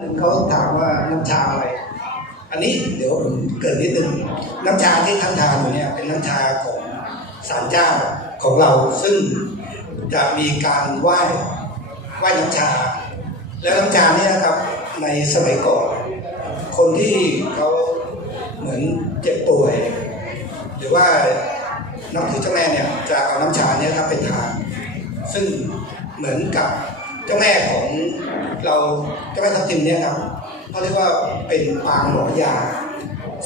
หนึ่งเขาถามว่าน้ำชาอะไร อันนี้เดี๋ยวผมเกิดนิดนึงน้ำชาที่ท่านทานอยู่เนี่ยเป็นน้ำชาของศาลเจ้าของเราซึ่งจะมีการไหว้ไหว้น้ำชา แล้วน้ำชาเนี่ยนะครับในสมัยก่อน คนที่เขาเหมือนเจ็บป่วย หรือว่านับถือเจ้าแม่เนี่ยจะเอาน้ำชาเนี่ยครับไปทาน ซึ่งเหมือนกับ เจ้าแม่ของเราเจ้าแม่ทับทิมเนี่ยครับเขาเรียกว่าเป็นปางหมอยา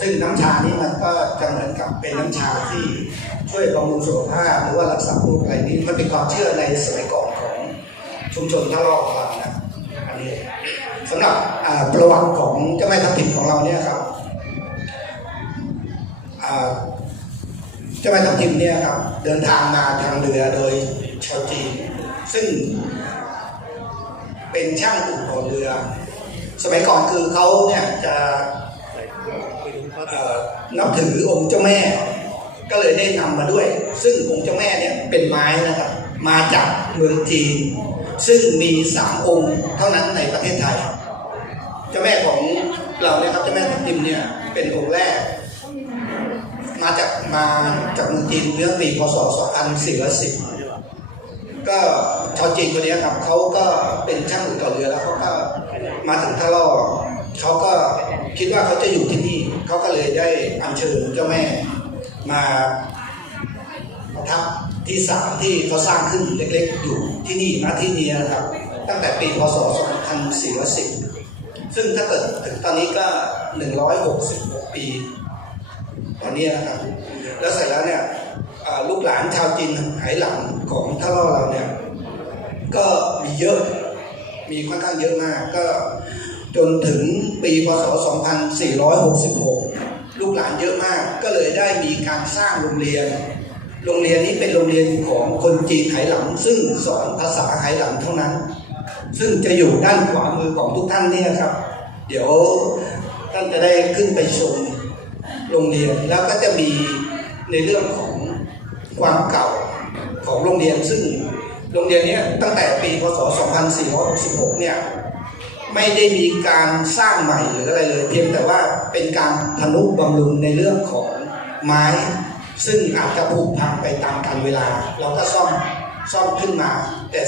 ซึ่งน้ำชานี้มันก็จะเหมือนกับเป็นน้ำชาที่ช่วยบำรุงสุขภาพหรือว่ารักษาโรคอะไรนี้มันเป็นความเชื่อในสมัยก่อนของชุมชนท่าลอกของเรานะอันนี้สำหรับประวัติของเจ้าแม่ทับทิมของเราเนี่ยครับเจ้าแม่ทับทิมเนี่ยครับเดินทางมาทางเรือโดยชาวจีนซึ่ง เป็นช่างอู่ของเรือ สมัยก่อนคือเขาเนี่ยจะนับถือองค์เจ้าแม่ ก็เลยได้นำมาด้วย ซึ่งองค์เจ้าแม่เนี่ยเป็นไม้นะครับมาจากเมืองจีน ซึ่งมีสามองค์เท่านั้นในประเทศไทยเจ้าแม่ของเราเนี่ยครับเจ้าแม่ทับทิมเนี่ยเป็นองค์แรก มาจากมาจากเมืองจีนเมื่องปีพศ 2410 ก็ ชาวจีนคนนี้ครับเขาก็เป็นช่างอู่ต่อเรือแล้วเขาก็มาถึงท่าล่อเขาก็คิดว่าเขาจะอยู่ที่นี่เขาก็เลยได้อัญเชิญเจ้าแม่มาประทับที่ศาลที่เขาสร้างขึ้นเล็กๆ อยู่ที่นี่ณที่นี้นะครับ ตั้งแต่ปีพศ 2410 ซึ่งถ้าเกิดถึงตอนนี้ก็ 166 ปี ตอนนี้นะครับ แล้วเสร็จแล้วเนี่ยลูกหลานชาวจีนไหหลังของท่าล่อเราเนี่ย ก็มีเยอะ มีค่อนข้างเยอะมาก ก็จนถึงปีพศ 2466 ลูกหลานเยอะมาก ก็เลยได้มีการสร้างโรงเรียน โรงเรียนนี้เป็นโรงเรียนของคนจีนไหหลังซึ่งสอนภาษาไหหลังเท่านั้น ซึ่งจะอยู่ด้านขวามือของทุกท่านเนี่ยครับ เดี๋ยวท่านจะได้ขึ้นไปชมโรงเรียนแล้วก็จะมีในเรื่องของความเก่าของโรงเรียนซึ่ง โรงเรียนเนี้ยตั้งแต่ปีพศ 2466 เนี่ยไม่ได้มีการสร้างใหม่หรืออะไรเลย เพียงแต่ว่าเป็นการทนุบำรุงในเรื่องของไม้ ซึ่งอาจจะผุพังไปตามกาลเวลา เราก็ซ่อมซ่อมขึ้นมา แต่